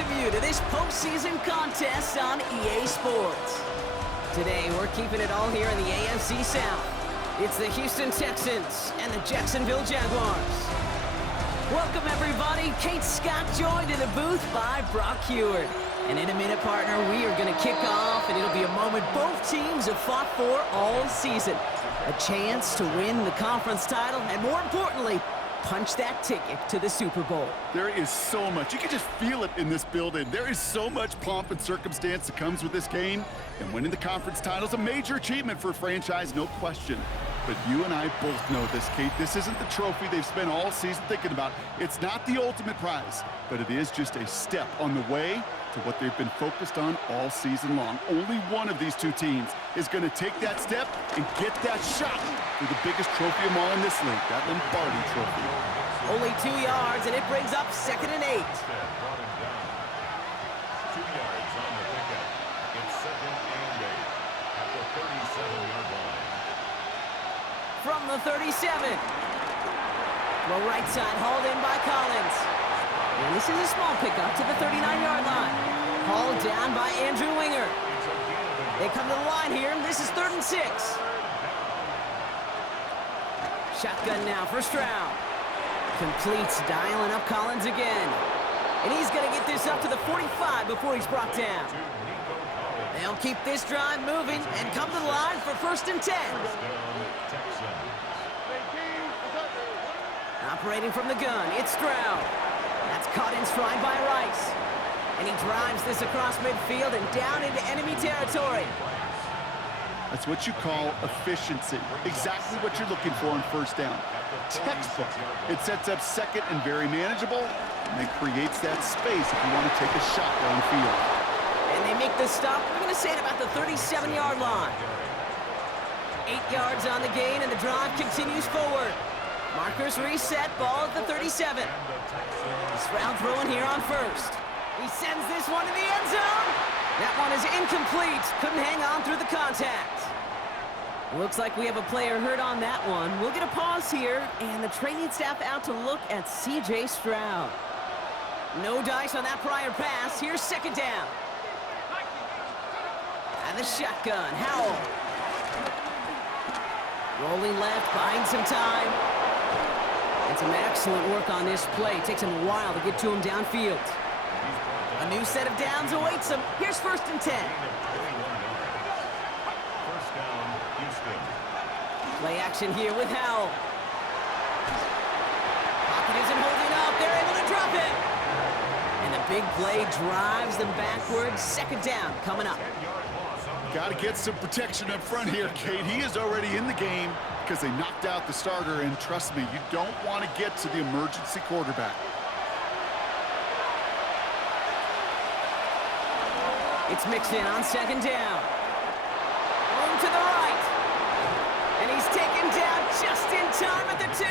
welcome you to this postseason contest on EA Sports. Today, we're keeping it all here in the AFC South. It's the Houston Texans and the Jacksonville Jaguars. Welcome, everybody. Kate Scott joined in the booth by Brock Heward. And in a minute, partner, we are going to kick off, and it'll be a moment both teams have fought for all season. A chance to win the conference title, and more importantly, punch that ticket to the Super Bowl. There is so much. You can just feel it in this building. There is so much pomp and circumstance that comes with this game. And winning the conference title is a major achievement for a franchise, no question. But you and I both know this, Kate. This isn't the trophy they've spent all season thinking about. It's not the ultimate prize, but it is just a step on the way to what they've been focused on all season long. Only one of these two teams is going to take that step and get that shot for the biggest trophy of all in this league, that Lombardi trophy. Only 2 yards, and it brings up 2nd and 8. 2 yards on the pickup. It's 2nd and 8 at the 37-yard line. From the 37. The right side hauled in by Collins. And this is a small pickup to the 39-yard line. Hauled down by Andrew Winger. They come to the line here. This is 3rd and 6. Shotgun now for Stroud. Completes, dialing up Collins again. And he's going to get this up to the 45 before he's brought down. They'll keep this drive moving and come to the line for 1st and 10. Operating from the gun, it's Stroud. That's caught in stride by Rice. And he drives this across midfield and down into enemy territory. That's what you call efficiency. Exactly what you're looking for on 1st down. Textbook. It sets up 2nd and very manageable, and then creates that space if you want to take a shot downfield. And they make the stop, we're going to say, at about the 37-yard line. 8 yards on the gain, and the drive continues forward. Markers reset, ball at the 37. Stroud throwing here on 1st. He sends this one to the end zone. That one is incomplete. Couldn't hang on through the contact. Looks like we have a player hurt on that one. We'll get a pause here, and the training staff out to look at C.J. Stroud. No dice on that prior pass. Here's 2nd down. And the shotgun, Howell. Rolling left, buying some time. And some excellent work on this play. It takes him a while to get to him downfield. A new set of downs awaits him. Here's 1st and 10. First down, Houston. Play action here with Howell. Pocket isn't holding up. They're able to drop it. And the big play drives them backwards. 2nd down coming up. Got to get some protection up front here, Kate. He is already in the game because they knocked out the starter, and trust me, you don't want to get to the emergency quarterback. It's mixed in on 2nd down. Room to the right. And he's taken down just in time at the 2.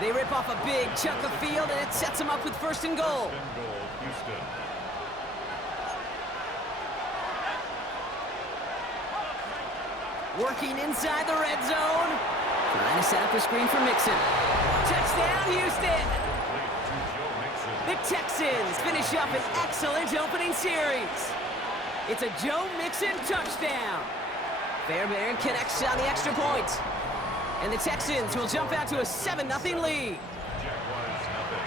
They rip off a big chunk of field, and it sets them up with 1st and goal. Houston. Working inside the red zone. Trying to set up a screen for Mixon. Touchdown, Houston! The Texans finish up an excellent opening series. It's a Joe Mixon touchdown. Fairbairn connects on the extra point. And the Texans will jump out to a 7-0 lead. Jaguars nothing.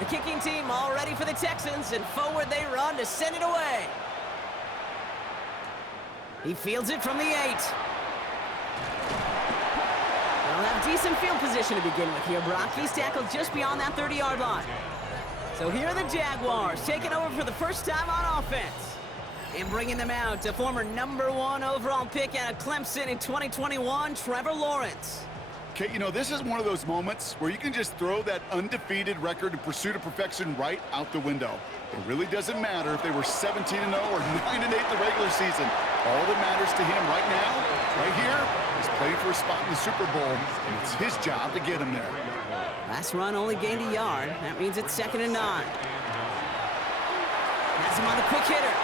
The kicking team all ready for the Texans, and forward they run to send it away. He fields it from the 8. They'll have decent field position to begin with here, Brock. He's tackled just beyond that 30-yard line. So here are the Jaguars taking over for the first time on offense. And bringing them out to former #1 overall pick out of Clemson in 2021, Trevor Lawrence. Kate, you know, this is one of those moments where you can just throw that undefeated record in pursuit of perfection right out the window. It really doesn't matter if they were 17-0 or 9-8 in the regular season. All that matters to him right now, right here, is playing for a spot in the Super Bowl, and it's his job to get him there. Last run only gained a yard. That means it's 2nd and 9. Has him on the quick hitter.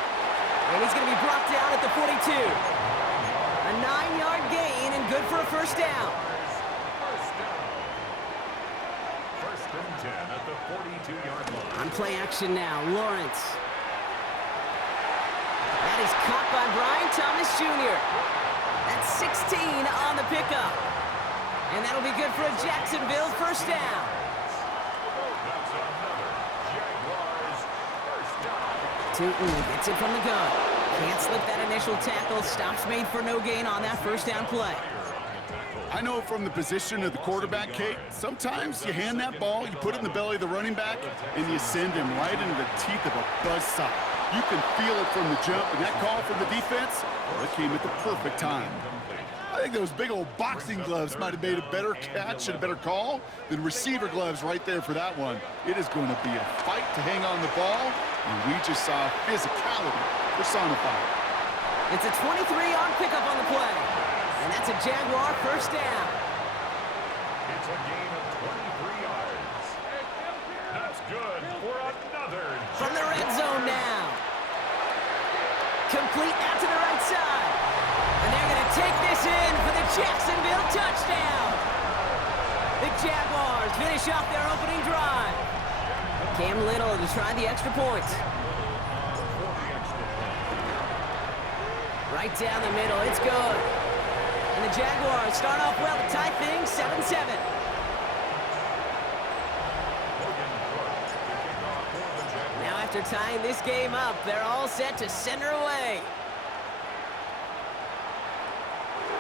And he's going to be brought down at the 42. A 9-yard gain and good for a 1st down. First and 10 at the 42. 32-yard line. On play action now, Lawrence. That is caught by Brian Thomas Jr. That's 16 on the pickup. And that'll be good for a Jacksonville first down. That's another Jaguars first down. Tootin gets it from the gun. Can't slip that initial tackle. Stops made for no gain on that first down play. I know from the position of the quarterback, Kate, sometimes you hand that ball, you put it in the belly of the running back, and you send him right into the teeth of a buzzsaw. You can feel it from the jump, and that call from the defense, well, it came at the perfect time. I think those big old boxing gloves might have made a better catch and a better call than receiver gloves right there for that one. It is going to be a fight to hang on the ball, and we just saw physicality personified. It's a 23-yard pickup on the play. And that's a Jaguar first down. It's a gain of 23 yards. That's good for another. From the red zone now. Complete out to the right side. And they're going to take this in for the Jacksonville touchdown. The Jaguars finish off their opening drive. Cam Little to try the extra point. Right down the middle, it's good. And the Jaguars start off well to tie things 7-7. Now after tying this game up, they're all set to send her away.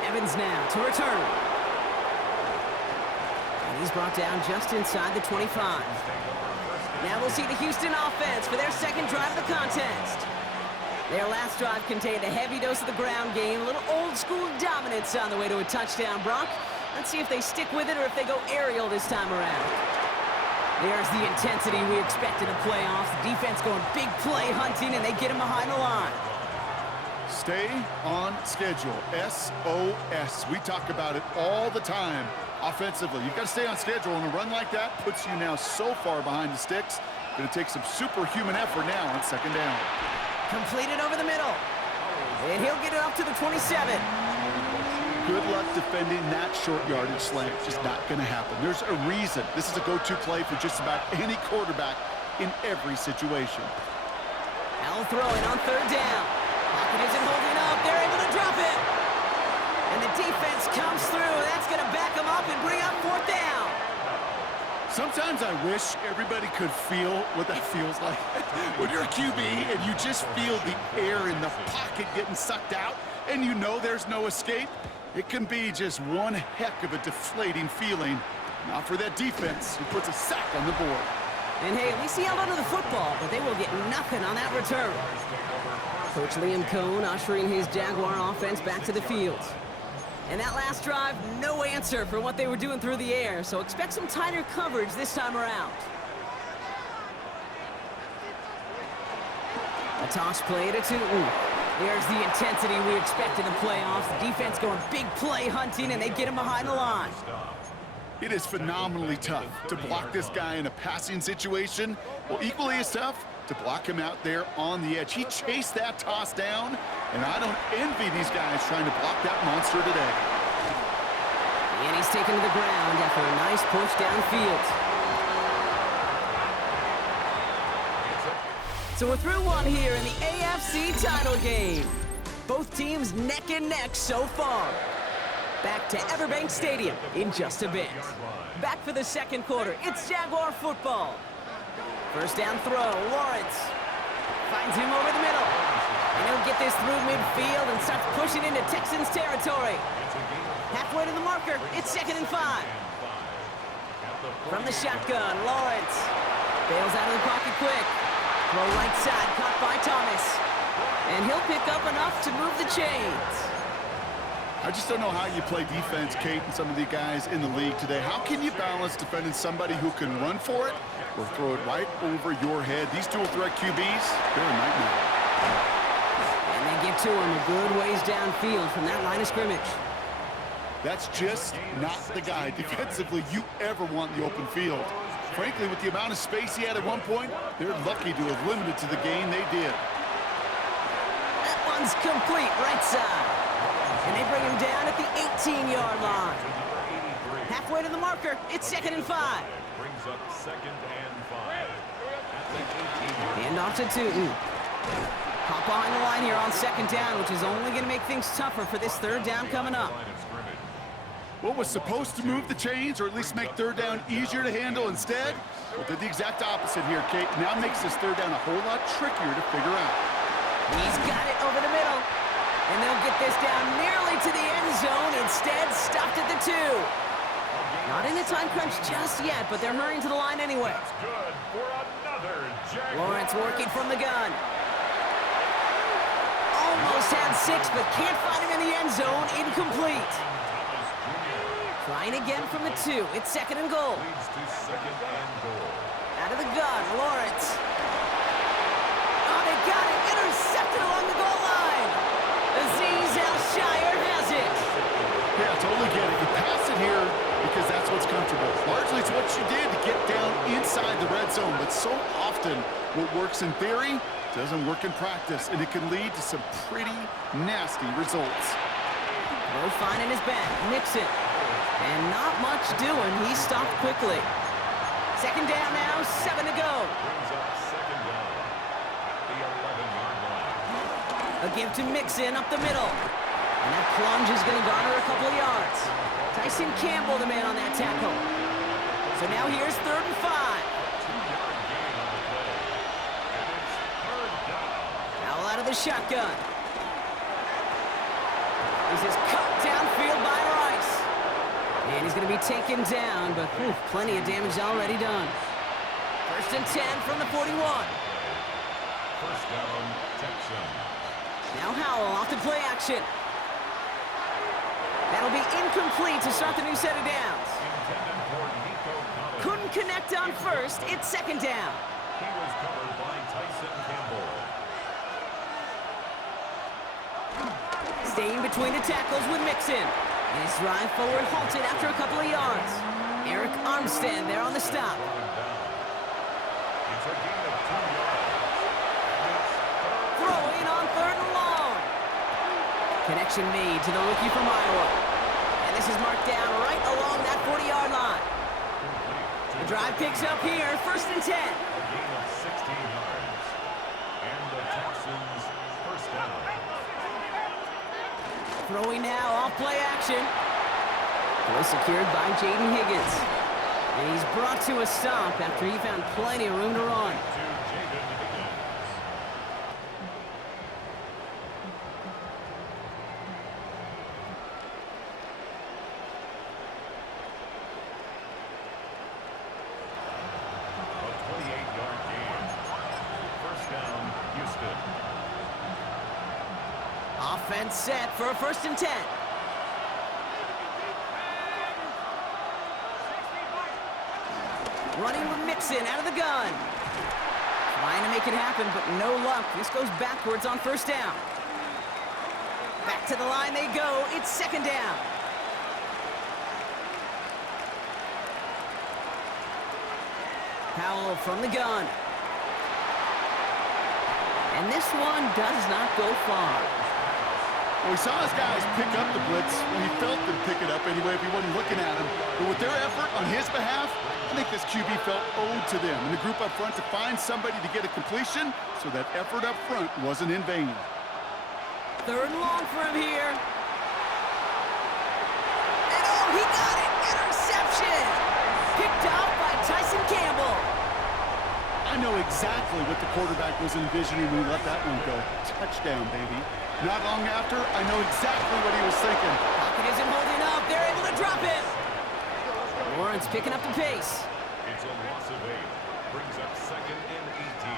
Evans now to return. And he's brought down just inside the 25. Now we'll see the Houston offense for their second drive of the contest. Their last drive contained a heavy dose of the ground game, a little old-school dominance on the way to a touchdown, Brock. Let's see if they stick with it or if they go aerial this time around. There's the intensity we expect in the playoffs. The defense going big play hunting, and they get them behind the line. Stay on schedule, SOS. We talk about it all the time offensively. You've got to stay on schedule, and a run like that puts you now so far behind the sticks. Going to take some superhuman effort now on second down. Completed over the middle. And he'll get it up to the 27. Good luck defending that short yardage slant. Just not going to happen. There's a reason. This is a go-to play for just about any quarterback in every situation. Now throwing on third down. Pocket isn't holding up. They're able to drop it. And the defense comes through. That's going to back them up and bring up fourth down. Sometimes I wish everybody could feel what that feels like. When you're a QB and you just feel the air in the pocket getting sucked out and you know there's no escape, it can be just one heck of a deflating feeling. Not for that defense who puts a sack on the board. And hey, at least he held onto the football, but they will get nothing on that return. Coach Liam Cohn ushering his Jaguar offense back to the field. And that last drive, no answer for what they were doing through the air, so expect some tighter coverage this time around. A toss play to Tootin. There's the intensity we expect in the playoffs. The defense going big play hunting, and they get him behind the line. It is phenomenally tough to block this guy in a passing situation. Well, equally as tough to block him out there on the edge. He chased that toss down, and I don't envy these guys trying to block that monster today. And he's taken to the ground after a nice push downfield. So we're through one here in the AFC title game. Both teams neck and neck so far. Back to Everbank Stadium in just a bit. Back for the second quarter, it's Jaguar football. First down throw, Lawrence finds him over the middle. And he'll get this through midfield and starts pushing into Texans territory. Halfway to the marker, it's 2nd and 5. From the shotgun, Lawrence bails out of the pocket quick. Throw right side, caught by Thomas. And he'll pick up enough to move the chains. I just don't know how you play defense, Kate, and some of the guys in the league today. How can you balance defending somebody who can run for it or throw it right over your head? These dual threat QBs, they're a nightmare. And they get to him a good ways downfield from that line of scrimmage. That's just not the guy defensively you ever want in the open field. Frankly, with the amount of space he had at one point, they're lucky to have limited to the gain they did. That one's complete right side. And they bring him down at the 18-yard line. Halfway to the marker, it's 2nd and 5. Brings up 2nd and 5. Off to Tootin. Hop behind the line here on second down, which is only going to make things tougher for this third down coming up. What was supposed to move the chains, or at least make third down easier to handle instead? Well, did the exact opposite here, Kate. Now makes this third down a whole lot trickier to figure out. He's got it over the middle. And they'll get this down nearly to the end zone. Instead, stopped at the 2. Not in the time crunch just yet, but they're hurrying to the line anyway. That's good for another Jaguars. Lawrence working from the gun. Almost had 6, but can't find him in the end zone. Incomplete. Trying again from the 2. It's second and goal. Leads to second and goal. Out of the gun, Lawrence. Oh, they got it. Intercepted along the goal line. Azeez Al-Shire has it. Yeah, totally get it. You pass it here because that's what's comfortable. Largely it's what you did to get down inside the red zone, but so often what works in theory doesn't work in practice, and it can lead to some pretty nasty results. No finding his back. Nixon. And not much doing. He stopped quickly. Second down now, 7 to go. Brings up second down at the 11-yard line. A give to Mixon up the middle. And that plunge is going to garner a couple of yards. Tyson Campbell, the man on that tackle. So now here's 3rd and 5. 2-yard gain on the play. And it's third down. Foul out of the shotgun. This is cut downfield by Rice. And he's going to be taken down, but plenty of damage already done. 1st and 10 from the 41. First down, Texans. Now Howell off to play action. That'll be incomplete to start the new set of downs. Intended for Nico Collins. Couldn't connect on first. It's second down. He was covered by Tyson Campbell. Staying between the tackles with Mixon. And his drive forward halted after a couple of yards. Eric Armstead there on the stop. It's a gain of 2 yards. Throwing on 3rd and long. Connection made to the rookie from Iowa. And this is marked down right along that 40-yard line. The drive picks up here, 1st and 10. A gain of 16 yards. And the Texans first down. Throwing now off play action. Well secured by Jaden Higgins. And he's brought to a stop after he found plenty of room to run. To Jaden Higgins. A 28-yard gain. First down, Houston. Offense set for a 1st and 10. Running with Mixon out of the gun. Trying to make it happen, but no luck. This goes backwards on 1st down. Back to the line they go. It's second down. Howell from the gun. And this one does not go far. Well, we saw his guys pick up the blitz. Well, he felt them pick it up anyway if he wasn't looking at him. But with their effort on his behalf, I think this QB felt owed to them and the group up front to find somebody to get a completion, so that effort up front wasn't in vain. 3rd and long for him here. And oh, he got it! Interception! Picked off by Tyson Campbell. I know exactly what the quarterback was envisioning when he let that one go. Touchdown, baby. Not long after, I know exactly what he was thinking. Pocket isn't holding up. They're able to drop him. Lawrence picking up the pace. It's a loss of 8. Brings up second and 18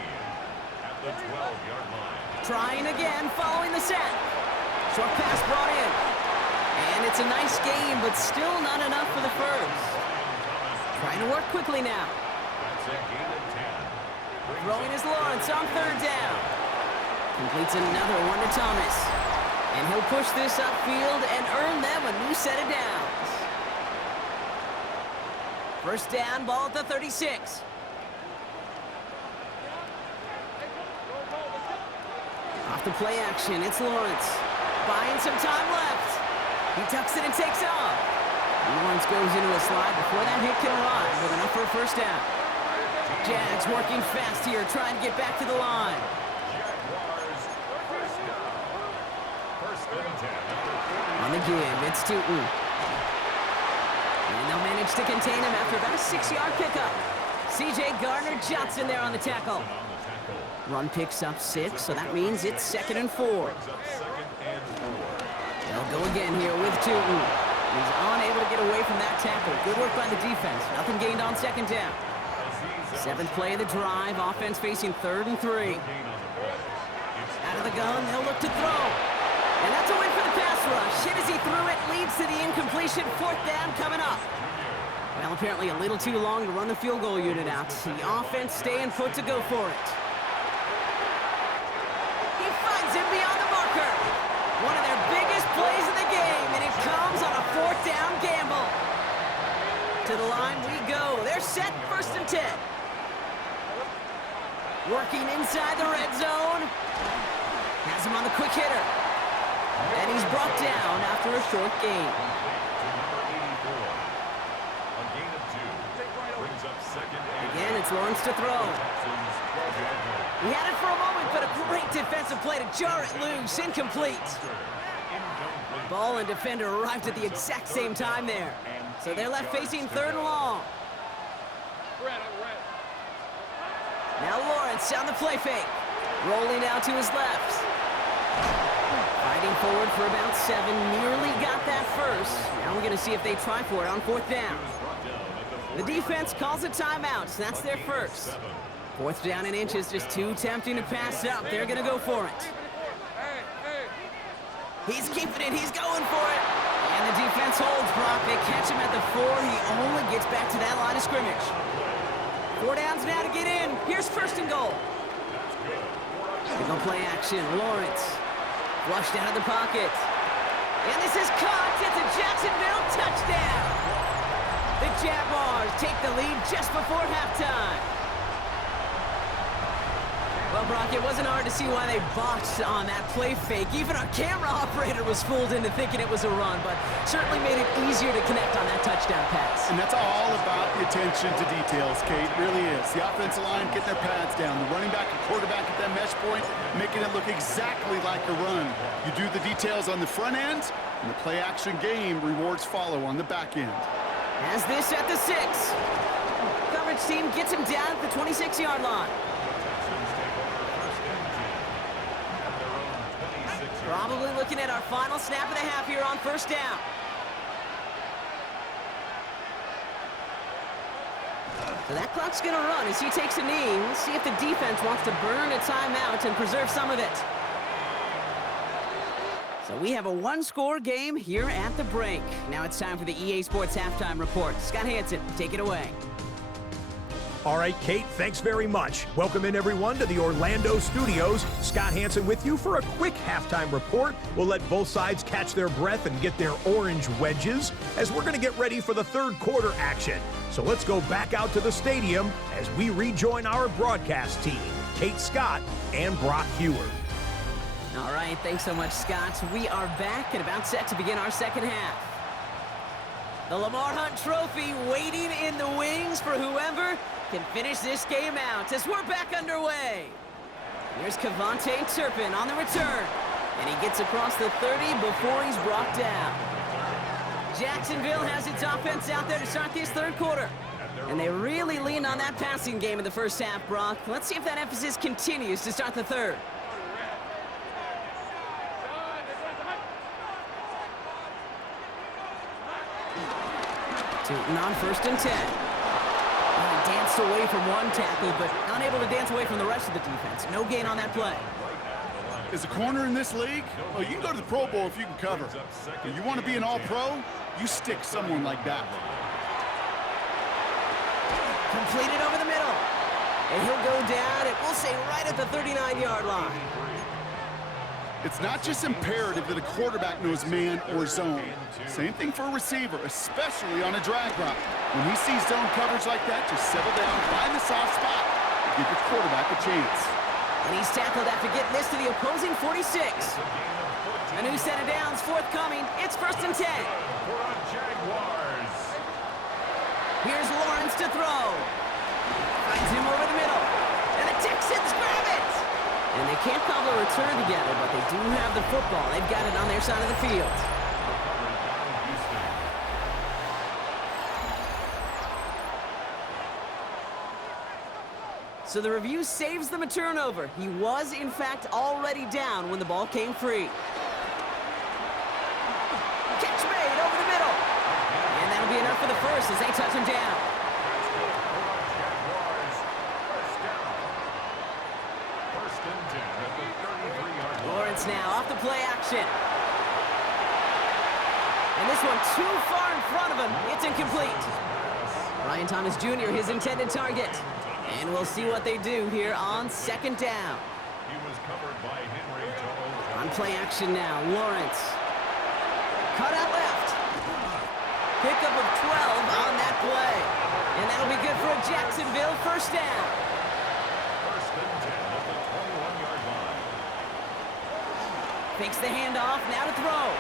at the 12-yard line. Trying again, following the set. Short pass brought in. And it's a nice game, but still not enough for the first. Trying to work quickly now. That's a gain of 10. Throwing is Lawrence on 3rd down. Completes another one to Thomas. And he'll push this upfield and earn them a new set of downs. 1st down, ball at the 36. Off the play action, it's Lawrence. Buying some time left. He tucks it and takes off. Lawrence goes into a slide before that hit can arrive with enough for a 1st down. Jags working fast here, trying to get back to the line. Jaguars, first down. First and 10. On the give, it's Tootin. And they'll manage to contain him after about a 6-yard pickup. C.J. Gardner-Johnson there on the tackle. Run picks up 6, so that means it's 2nd and 4. They'll go again here with Tootin. He's unable to get away from that tackle. Good work by the defense. Nothing gained on 2nd down. 7th play of the drive. Offense facing 3rd and 3. Out of the gun, they'll look to throw. And that's a win for the pass rush. Hit as he threw it, leads to the incompletion. 4th down coming up. Well, apparently a little too long to run the field goal unit out. The offense staying put to go for it. He finds him beyond the marker. One of their biggest plays of the game, and it comes on a 4th down gamble. To the line we go. They're set, 1st and 10. Working inside the red zone. Has him on the quick hitter. And he's brought down after a short gain. Again, it's Lawrence to throw. He had it for a moment, but a great defensive play to jar it loose. Incomplete. Ball and defender arrived at the exact same time there. So they're left facing 3rd and long. Now Lawrence on the play fake. Rolling out to his left. Fighting forward for about 7. Nearly got that first. Now we're going to see if they try for it on 4th down. The defense calls a timeout. That's their first. 4th down and inches, just too tempting to pass up. They're going to go for it. He's keeping it. He's going for it. And the defense holds Brock. They catch him at the 4. He only gets back to that line of scrimmage. 4 downs now to get in. Here's 1st and goal. They go play action. Lawrence flushed out of the pocket. And this is caught. It's a Jacksonville touchdown. The Jaguars take the lead just before halftime. Well, Brock, it wasn't hard to see why they botched on that play fake. Even our camera operator was fooled into thinking it was a run, but certainly made it easier to connect on that touchdown pass. And that's all about the attention to details, Kate. It really is. The offensive line getting their pads down. The running back and quarterback at that mesh point, making it look exactly like a run. You do the details on the front end, and the play-action game rewards follow on the back end. Has this at the 6. Coverage team gets him down at the 26-yard line. Probably looking at our final snap of the half here on 1st down. So that clock's going to run as he takes a knee. We'll see if the defense wants to burn a timeout and preserve some of it. So we have a 1-score game here at the break. Now it's time for the EA Sports Halftime Report. Scott Hansen, take it away. All right, Kate, thanks very much. Welcome in, everyone, to the Orlando studios. Scott Hansen with you for a quick halftime report. We'll let both sides catch their breath and get their orange wedges as we're going to get ready for the 3rd quarter action. So let's go back out to the stadium as we rejoin our broadcast team, Kate Scott and Brock Hewer. All right, thanks so much, Scott. We are back and about set to begin our 2nd half. The Lamar Hunt Trophy waiting in the wings for whoever can finish this game out as we're back underway. Here's Kevontae Turpin on the return, and he gets across the 30 before he's brought down. Jacksonville has its offense out there to start this 3rd quarter, and they really leaned on that passing game in the 1st half, Brock. Let's see if that emphasis continues to start the 3rd. Tootin on 1st and 10. Danced away from one tackle, but unable to dance away from the rest of the defense. No gain on that play. Is a corner in this league? Oh, you can go to the Pro Bowl if you can cover. If you want to be an All-Pro, you stick someone like that. Completed over the middle. And he'll go down, and we'll say right at the 39-yard line. It's not just imperative that a quarterback knows man or zone. Same thing for a receiver, especially on a drag route. When he sees zone coverage like that, just settle down, find the soft spot, and give your quarterback a chance. And he's tackled after getting this to the opposing 46. A new set of downs forthcoming. It's 1st and 10. Jaguars. Here's Lawrence to throw. Finds him over the middle. And the Texans grab it. And they can't cobble a return together, but they do have the football. They've got it on their side of the field. So the review saves them a turnover. He was, in fact, already down when the ball came free. Catch made over the middle. And that'll be enough for the first as they touch him down. Jaguars, first down. First and 10 at the 33-yard line. Lawrence now off the play action. And this one too far in front of him. It's incomplete. Brian Thomas Jr., his intended target. And we'll see what they do here on second down. He was covered by Henry Jones. On play action now, Lawrence. Cut out left. Pickup of 12 on that play. And that'll be good for a Jacksonville first down. First and 10 at the 21-yard line. Fakes the handoff, now to throw.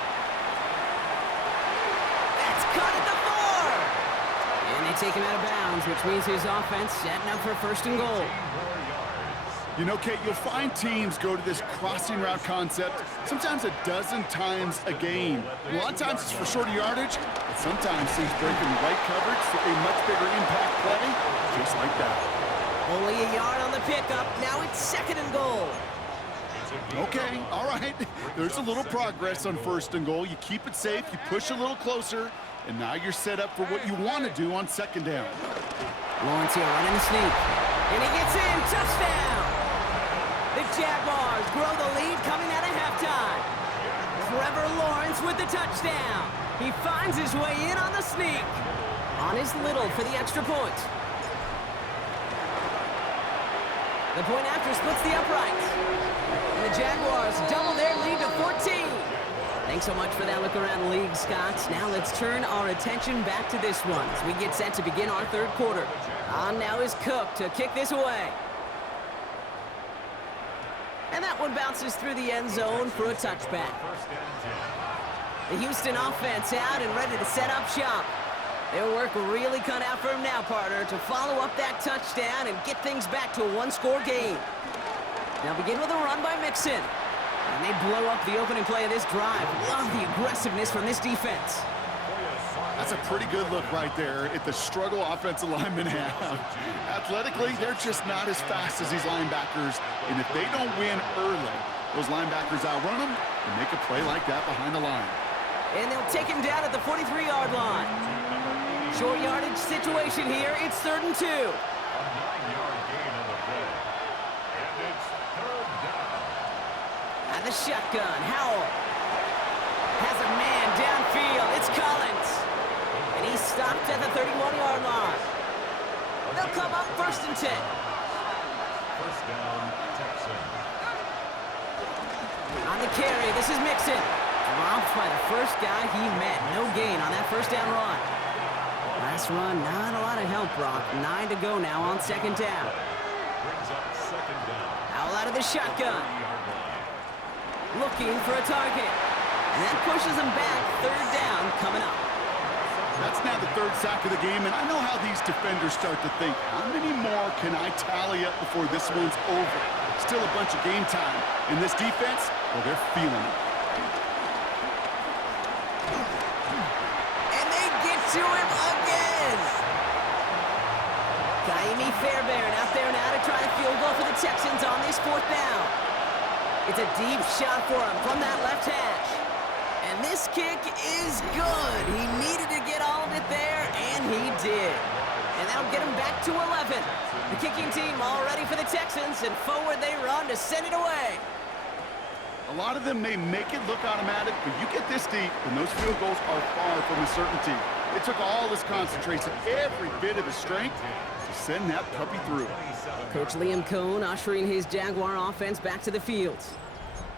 That's caught at the 4. And they take him out of bounds, which means his offense setting up for first and goal. You know, Kate, you'll find teams go to this crossing route concept sometimes a dozen times a game. A lot of times it's for shorter yardage, but sometimes teams break in the right coverage for a much bigger impact play, just like that. Only a yard on the pickup. Now it's second and goal. Okay, all right. There's a little progress on first and goal. You keep it safe, you push a little closer, and now you're set up for what you want to do on second down. Lawrence here running the sneak. And he gets in. Touchdown! The Jaguars grow the lead coming out of halftime. Trevor Lawrence with the touchdown. He finds his way in on the sneak. On his little for the extra point. The point after splits the uprights. And the Jaguars double their lead to 14. Thanks so much for that look around the league, Scott. Now let's turn our attention back to this one as we get set to begin our third quarter. On now is Cook to kick this away. And that one bounces through the end zone for a touchback. The Houston offense out and ready to set up shop. Their work really cut out for him now, partner, to follow up that touchdown and get things back to a one-score game. Now begin with a run by Mixon. And they blow up the opening play of this drive. Love the aggressiveness from this defense. That's a pretty good look right there at the struggle offensive linemen have. Athletically, they're just not as fast as these linebackers. And if they don't win early, those linebackers outrun them and make a play like that behind the line. And they'll take him down at the 43-yard line. Short yardage situation here. It's 3rd and 2. A 9-yard gain on the play. And it's 3rd down. At the shotgun, Howell has a man downfield. It's Collins. And he's stopped at the 31-yard line. They'll come up 1st and 10. First down, Texans. On the carry, this is Mixon. Dropped by the first guy he met. No gain on that first down run. Last run, not a lot of help, Brock. 9 to go now on second down. Brings up second down. Howell out of the shotgun. Looking for a target. And that pushes him back. 3rd down coming up. That's now the 3rd sack of the game, and I know how these defenders start to think, how many more can I tally up before this one's over? Still a bunch of game time. And this defense, well, they're feeling it. And they get to him again. Kaimi Fairbairn out there now to try a field goal for the Texans on this 4th down. It's a deep shot for him from that left hash. And this kick is good. He needed to get all of it there, and he did. And that'll get him back to 11. The kicking team all ready for the Texans, and forward they run to send it away. A lot of them may make it look automatic, but you get this deep, and those field goals are far from a certainty. It took all his concentration, every bit of his strength, to send that puppy through. Coach Liam Cohn ushering his Jaguar offense back to the field.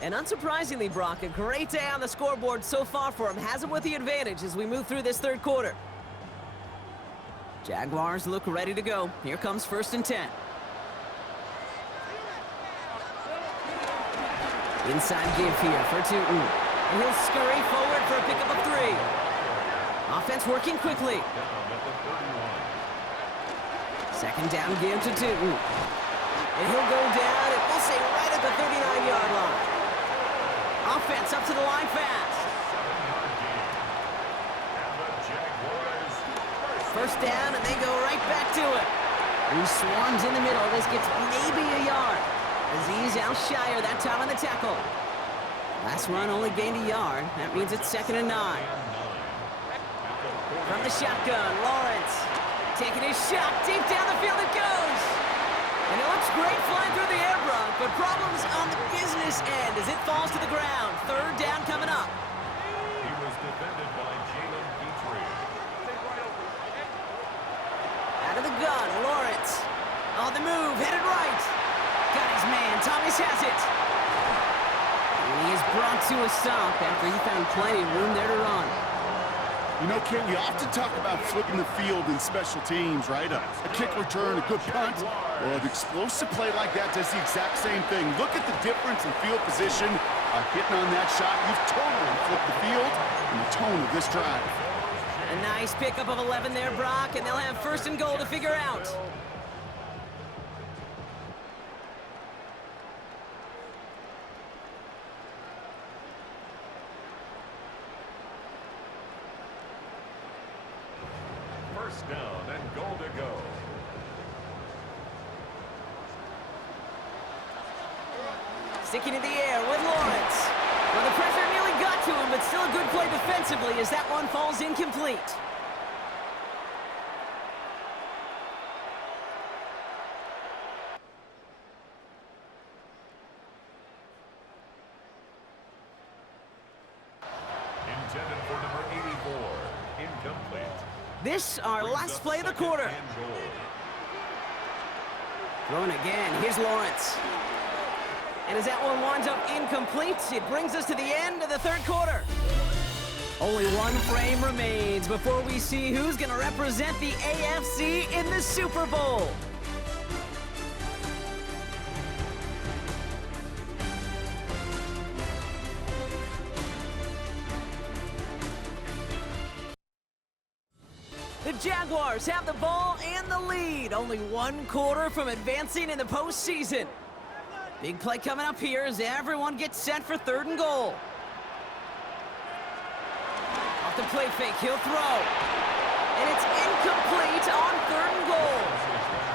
And unsurprisingly, Brock, a great day on the scoreboard so far for him. Has him with the advantage as we move through this 3rd quarter. Jaguars look ready to go. Here comes 1st and 10. Inside give here for Tootin. And he'll scurry forward for a pickup of 3. Offense working quickly. Second down, give to Tootin. And he'll go down, and we'll say right at the 39-yard line. Offense up to the line fast. First down, and they go right back to it. He swarms in the middle. This gets maybe a yard. Aziz Al-Shire that time on the tackle. Last run only gained a yard. That means it's 2nd and 9. From the shotgun, Lawrence taking his shot. Deep down the field it goes. And it looks great flying through the air, Brock, but problems on the business end as it falls to the ground. Third down coming up. He was defended by Jalen Petrie. Out of the gun, Lawrence. On the move, headed right. Got his man, Thomas has it. And he is brought to a stop after he found plenty of room there to run. You know, Ken, we often talk about flipping the field in special teams, right? A kick return, a good punt. Well, an explosive play like that does the exact same thing. Look at the difference in field position. Hitting on that shot, you've totally flipped the field and the tone of this drive. A nice pickup of 11 there, Brock, and they'll have 1st and goal to figure out. First down and goal to go. Sticking in the air with Lawrence. Well, the pressure nearly got to him, but still a good play defensively as that one falls incomplete. Intended for number 84. Incomplete. This, our last play of the quarter. Throwing again, here's Lawrence. And as that one winds up incomplete, it brings us to the end of the 3rd quarter. Only one frame remains before we see who's going to represent the AFC in the Super Bowl. The Jaguars have the ball and the lead. Only 1 quarter from advancing in the postseason. Big play coming up here as everyone gets set for 3rd and goal. Off the play fake, he'll throw. And it's incomplete on 3rd and goal.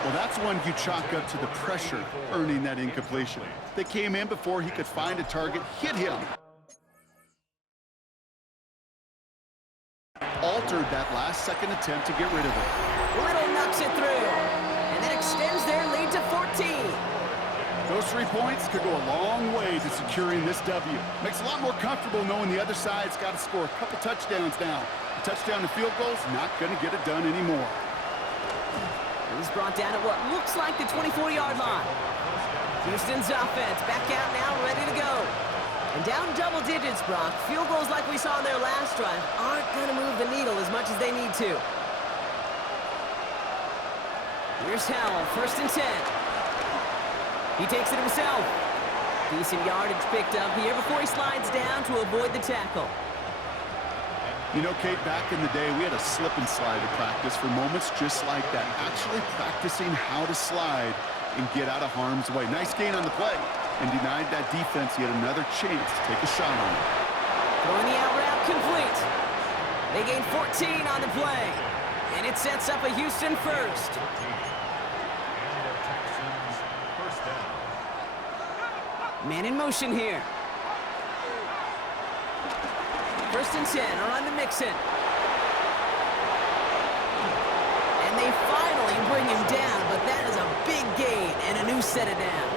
Well, that's one you chalk up to the pressure earning that incompletion. They came in before he could find a target, hit him. Altered that last-second attempt to get rid of it. Little knocks it through. And that extends their lead to 14. Those 3 points could go a long way to securing this W. Makes it a lot more comfortable knowing the other side's got to score a couple touchdowns now. A touchdown and field goal's not going to get it done anymore. He's brought down at what looks like the 24-yard line. Houston's offense back out now, ready to go. And down double digits, Brock. Field goals like we saw in their last drive aren't going to move the needle as much as they need to. Here's Howell, 1st and 10. He takes it himself. Decent yardage picked up here before he slides down to avoid the tackle. You know, Kate, back in the day, we had a slip and slide to practice for moments just like that. Actually practicing how to slide and get out of harm's way. Nice gain on the play. And denied that defense yet another chance to take a shot on it. Throwing the out route complete. They gain 14 on the play. And it sets up a Houston 1st. Man in motion here. 1st and 10 are on to Mixon. And they finally bring him down, but that is a big gain and a new set of downs.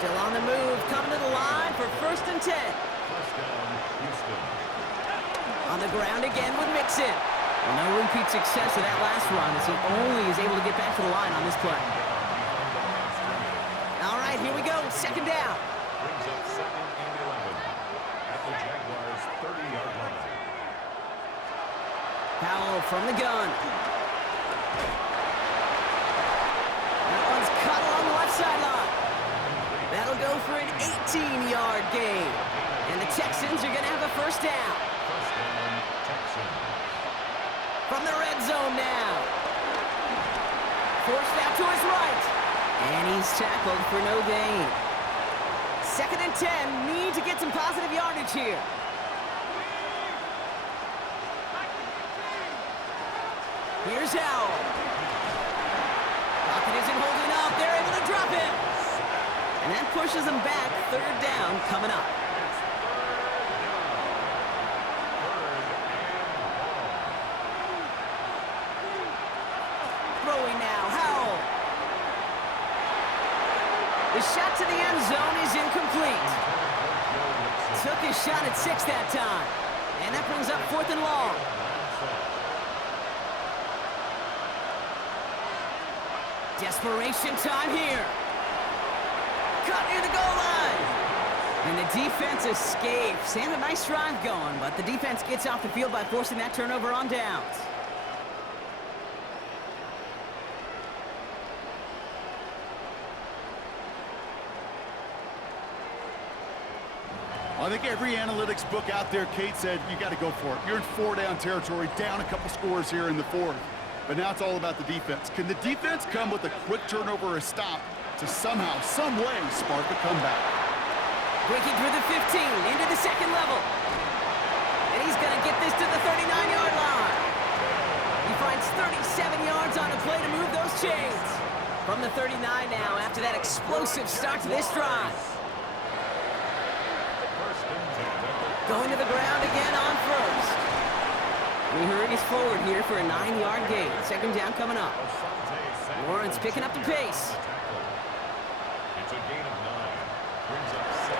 Still on the move, coming to the line for 1st and 10. First down, Houston. On the ground again with Mixon. Well, no repeat success of that last run as he only is able to get back to the line on this play. All right, here we go, 2nd down. Brings up 2nd and 11 at the Jaguars' 30-yard line. Howell from the gun. That one's cut along the left sideline. That'll go for an 18-yard gain. And the Texans are going to have a 1st down. First down, Texans. From the red zone now. Forced out to his right. And he's tackled for no gain. 2nd and 10. Need to get some positive yardage here. Here's Howell. Pocket isn't holding up. They're able to drop him. And that pushes them back. 3rd down coming up. Throwing now. Howell. The shot to the end zone is incomplete. Took his shot at 6 that time. And that brings up 4th and long. Desperation time here. Cut near the goal line. And the defense escapes. And a nice drive going, but the defense gets off the field by forcing that turnover on downs. I think every analytics book out there, Kate, said you got to go for it. You're in 4-down territory, down a couple scores here in the 4th. But now it's all about the defense. Can the defense come with a quick turnover or a stop to somehow, some way, spark a comeback? Breaking through the 15, into the 2nd level. And he's going to get this to the 39-yard line. He finds 37 yards on a play to move those chains. From the 39 now, after that explosive start to this drive. Going to the ground again on 1st. He hurries forward here for a 9-yard gain. 2nd down coming up. Lawrence picking up the pace. It's a gain of 9. Brings up 7.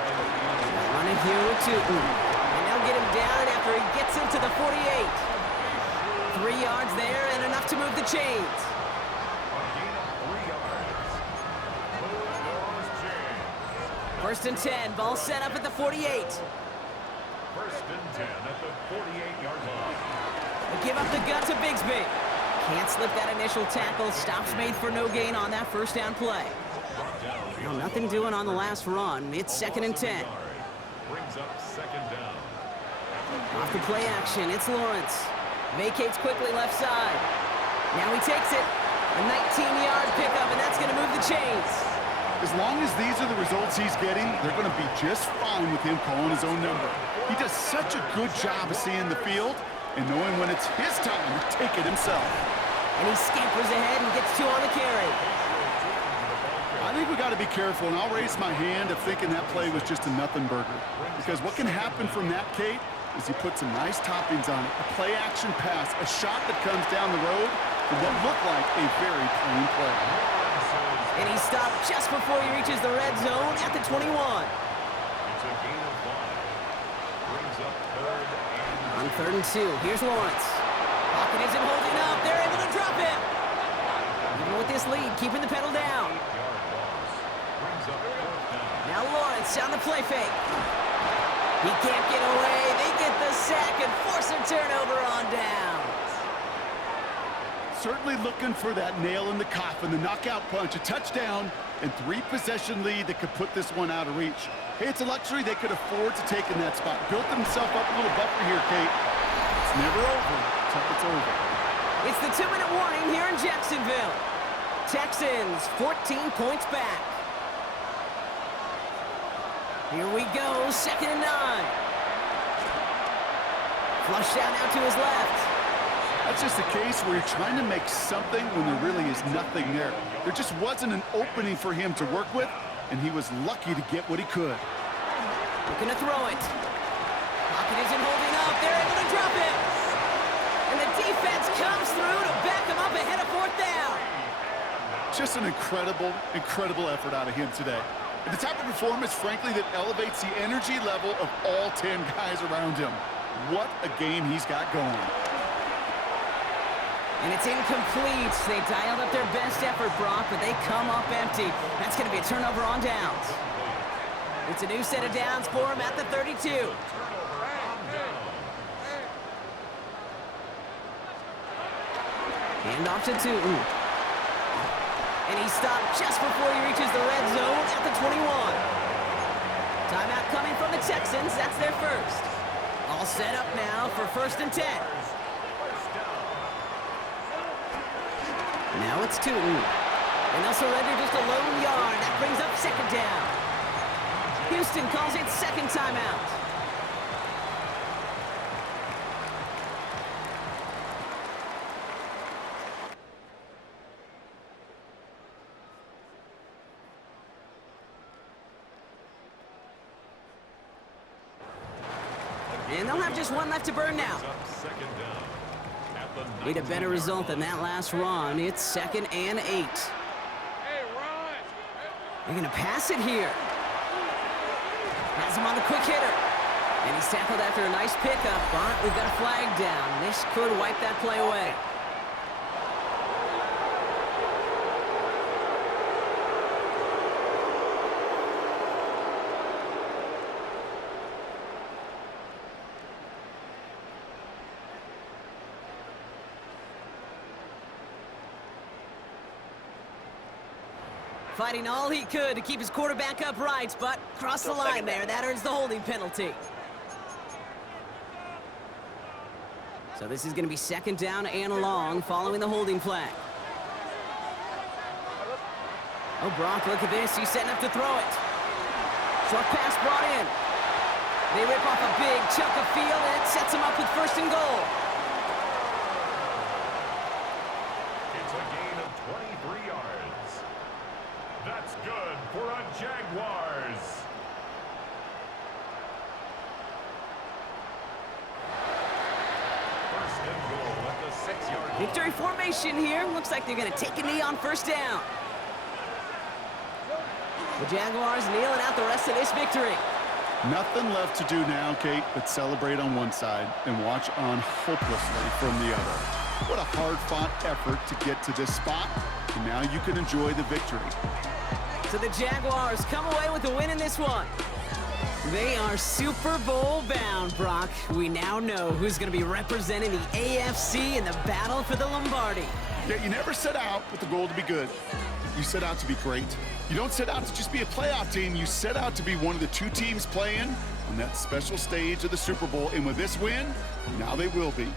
Running here with Tootin. And they'll get him down after he gets into the 48. 3 yards there and enough to move the chains. A gain of 3 yards. Move those chains. 1st and 10. Ball set up at the 48. 1st and 10 at the 48-yard line. They give up the gun to Bigsby. Can't slip that initial tackle. Stops made for no gain on that 1st down play. Well, nothing doing on the last run. It's 2nd and 10. Brings up 2nd down. Off the play action, it's Lawrence. Vacates quickly left side. Now he takes it. A 19-yard pickup, and that's going to move the chains. As long as these are the results he's getting, they're going to be just fine with him calling his own number. He does such a good job of seeing the field and knowing when it's his time to take it himself. And he scampers ahead and gets 2 on the carry. I think we got to be careful, and I'll raise my hand of thinking that play was just a nothing burger. Because what can happen from that, Kate, is he puts some nice toppings on it. A play-action pass, a shot that comes down the road for what looked like a very plain play. And he stopped just before he reaches the red zone at the 21. It's a gain of 5. Brings up 3rd and On 3rd and 2, here's Lawrence. Pocket isn't holding up. They're able to drop him. Even with this lead, keeping the pedal down. 8-yard loss. Brings up 4th down. Now Lawrence on the play fake. He can't get away. They get the sack and force a turnover on downs. Certainly looking for that nail in the coffin, the knockout punch, a touchdown, and 3-possession lead that could put this one out of reach. Hey, it's a luxury they could afford to take in that spot. Built themselves up a little buffer here, Kate. It's never over until it's over. It's the 2-minute warning here in Jacksonville. Texans 14 points back. Here we go, 2nd and 9. Flushed out now to his left. That's just a case where you're trying to make something when there really is nothing there. There just wasn't an opening for him to work with, and he was lucky to get what he could. Looking to throw it. Pocket isn't holding up. They're able to drop it. And the defense comes through to back him up ahead of 4th down. Just an incredible, incredible effort out of him today. And the type of performance, frankly, that elevates the energy level of all 10 guys around him. What a game he's got going. And it's incomplete. They dialed up their best effort, Brock, but they come up empty. That's going to be a turnover on downs. It's a new set of downs for him at the 32. Hand off to Tootin. And he stopped just before he reaches the red zone at the 21. Timeout coming from the Texans. That's their first. All set up now for 1st and 10. Now it's Tootin. And they'll surrender just a lone yard. That brings up second down. Houston calls it second timeout. And they'll have just one left to burn now. Need a better result than that last run. It's 2nd and 8. They're going to pass it here. Has him on the quick hitter. And he's tackled after a nice pickup, but we've got a flag down. This could wipe that play away. Fighting all he could to keep his quarterback upright, but crossed the line there. That earns the holding penalty. So this is going to be 2nd down and long following the holding flag. Oh, Brock, look at this. He's setting up to throw it. Short pass brought in. They rip off a big chunk of field, and it sets him up with 1st and goal. It's a gain of 23 yards. That's good for a Jaguars. First and goal at the 6-yard line. Victory formation here. Looks like they're going to take a knee on 1st down. The Jaguars kneeling out the rest of this victory. Nothing left to do now, Kate, but celebrate on one side and watch on hopelessly from the other. What a hard-fought effort to get to this spot, and now you can enjoy the victory. So the Jaguars come away with the win in this one. They are Super Bowl bound, Brock. We now know who's going to be representing the AFC in the battle for the Lombardi. Yeah, you never set out with the goal to be good. You set out to be great. You don't set out to just be a playoff team. You set out to be one of the 2 teams playing on that special stage of the Super Bowl. And with this win, now they will be.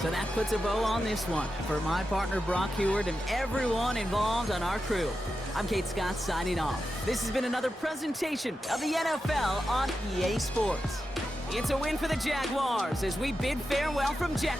So that puts a bow on this one. For my partner, Brock Heward, and everyone involved on our crew, I'm Kate Scott signing off. This has been another presentation of the NFL on EA Sports. It's a win for the Jaguars as we bid farewell from Jacksonville.